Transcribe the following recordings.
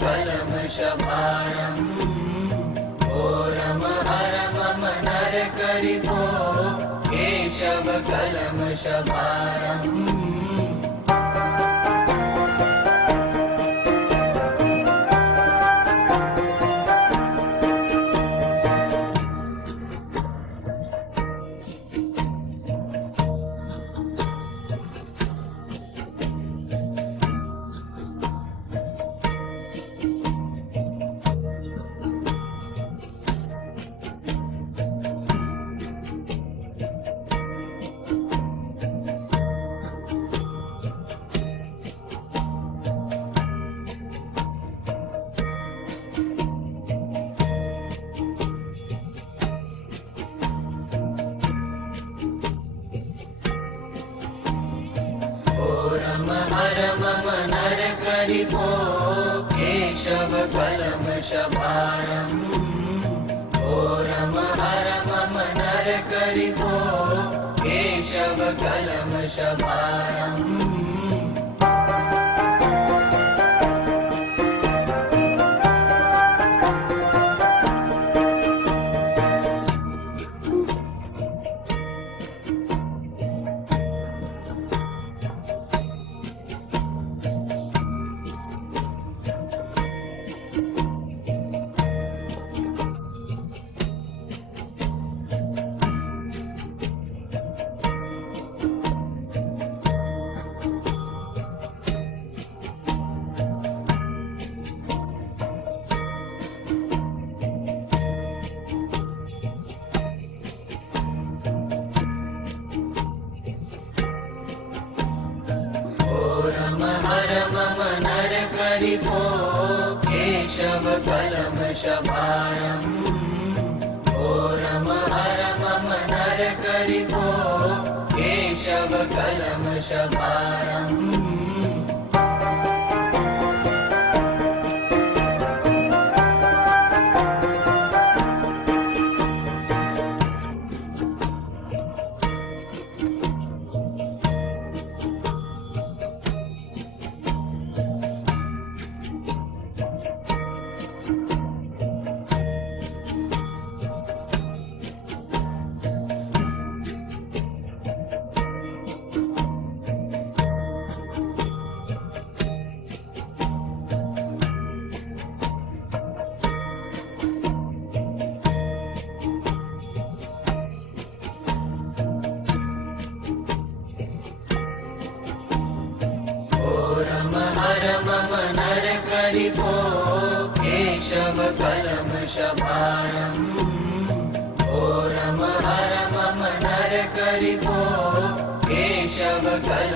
केशवकल्मषभारम् घोरम हर मम नरकरिभो केशवकल्मषभारम् घोरम हर मम नरकरिभो केशवकल्मषभारम् घोरम हर मम नरकरिभो केशवकल्मषभारम् घोरम हर मम नरकरिभो केशवकल्मषभारम् घोरम हर मम नरकरिभो केशवकल्मषभारम् घोरम हर मम नरकरिभो केशवकल्मषभारम् घोरम हर मम नरकरिभो केशवकल्मषभारम्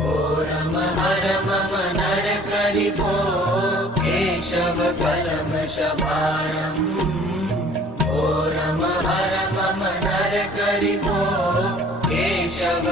घोरम हर मम नरकरिभो केशवकल्मषभारम् घोरम हर मम नरकरिभो केशवकल्मषभारम्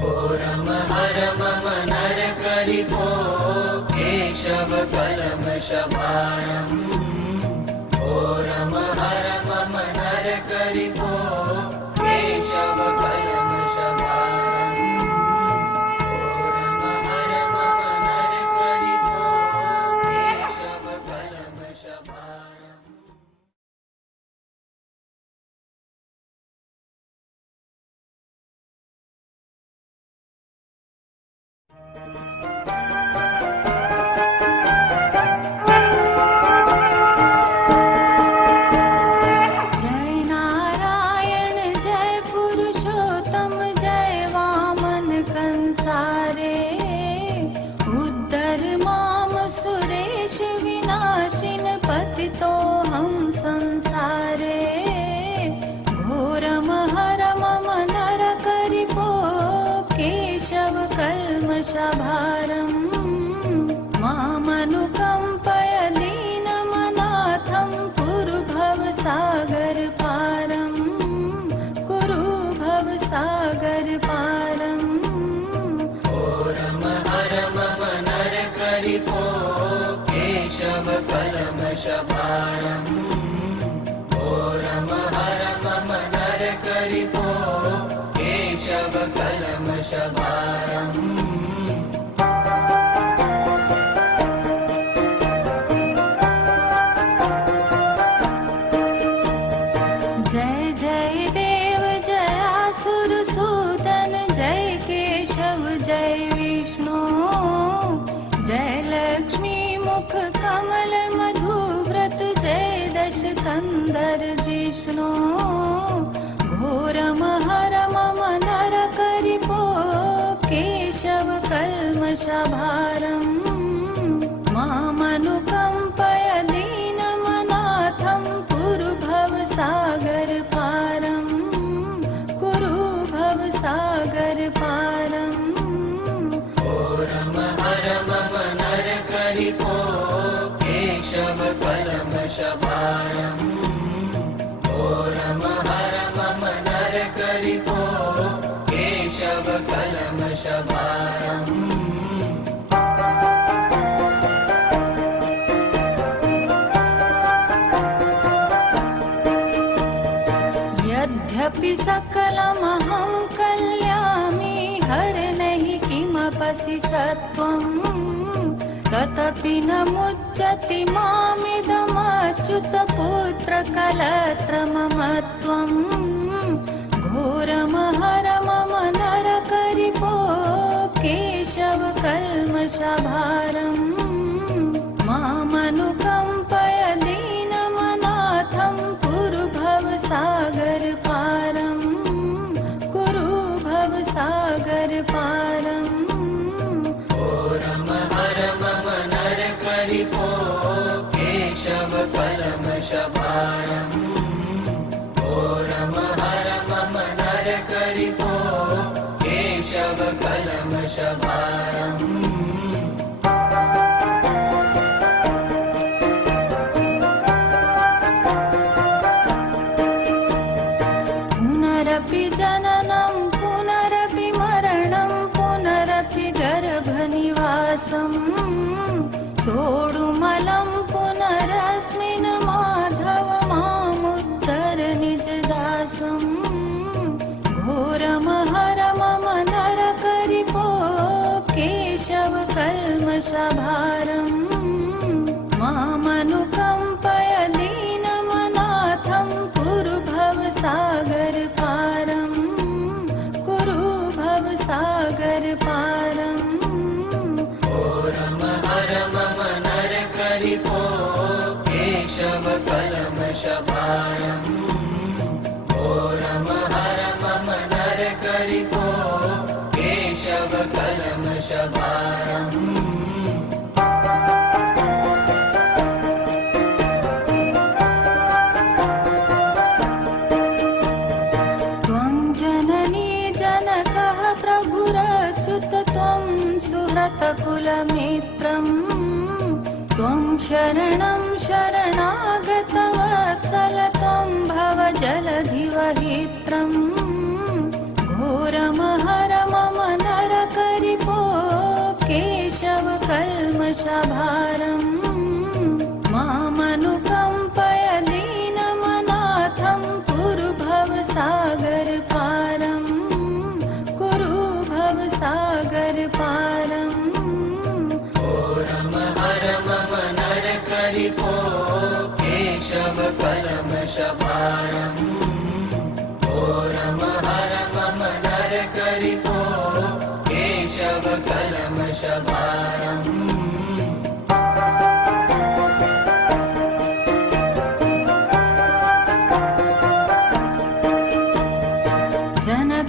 घोरम हर मम नर नरकरिपो केशव कल्मषभारम् घोरम हर मम नरकरिपो केशव कल्मषभारम् घोरम हर मम नरकरिपो केशव कल्मषभारम्। जय नारायण जय पुरुषोत्तम जय वामन कंसारे उद्धर माम सुरेश विनाशिन पतितो हम संसारे घोरम हर मम नरकरिपो केशव कल्मषभारम् मामनुकम्पय दीनमनाथं कुरु भवसागरपारम् कुरु भवसागरपारम्। घोरम हर मम नरकरिपो केशव कल्मषभारम् घोरम हर मम नरकरिपो केशव कल्मषभारम्। जय जय देव जयासुरसूदन जय केशव जय विष्णु जय लक्ष्मी मुख कमल मधुव्रत जय दश कंदर जिष्णु घोरम हर मम नरकरिपो केशव कल्मषभारम् मामनुकम्पय दीनमनाथं कुरु भवसागरपारम् कुरु भवसागरपारम्। घोरम हर मम नरकरिपो केशव कल्मषभारम् घोरम हर मम नरकरिपो केशव कल्मषभारम्। यद्यपि सकलमहं कल्यामि हरनहि किमपि सत्त्वम् तथापि न मुच्यति मामिदमच्युत पुत्रकलत्रममत्वम् घोरम हर मम नरकरिपो केशव कल्मषभारम् मामनुकम्पय दीनमनाथं कुरु भवसागरपारम् कुरु भवसागरपारम्। घोरम हर मम नरकरिपो केशव कल्मषभारम् घोरम हर मम नरकरिपो केशव कल्मषभारम्। पुनरपि जननं पुनरपि मरणं पुनरपि गर्भनिवासम् सोढुमलं पुनरस्मिन् माधव मामुद्धर निजदासम् घोरम हर मम नरकरिपो केशव कल्मषभारम् मामनुकम्पय दीनमनाथं कुरु भवसागरपारम् कुरु भवसागरपारम्। घोरम हर मम नरकरिपो केशव कल्मषभारम् घोरम हर मम नरकरिपो केशव कल्मषभारम्। त्वं जननी जनकः प्रभुरच्युत त्वं सुहृतकुलमित्रम् त्वं शरणं शरणागतवत्सल त्वं भवजलधिवहित्रम् घोरम हर मम नरकरिपो केशव कल्मषभारम् मामनुकम्पय दीनमनाथं कुरु भवसागरपारम् कुरु भवसागरपारम् रम हर मम नरकरिपो केशव कल्मषभारम् रम हर मम नरकरिपो केशव कल्मषभारम्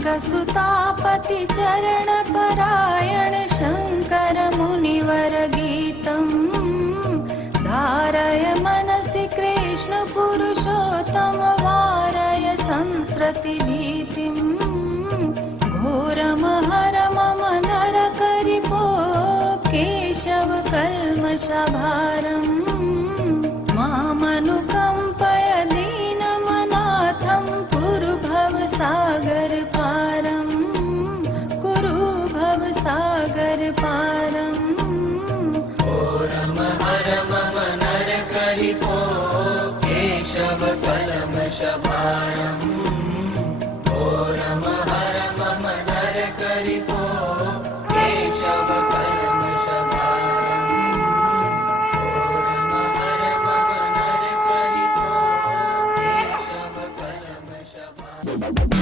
जनकसुतापति चरणपरायण शङ्कर मुनिवर गीतम् धारय मनसि कृष्ण पुरुषोत्तम वारय संसृतिभीतिम् घोरमहर मम नरकरिपो केशव कल्मषभारम् मामनुकम्पय दीनमनाथं कुरु भवसागरपारम् कुरु भवसागरपारम् रम हर मम नरकरिपो केशव कल्मषभारम् रम हर मम नरकरिपो केशव कल्मषभारम् रम हर मम नरकरिपो केशव कल्मषभारम्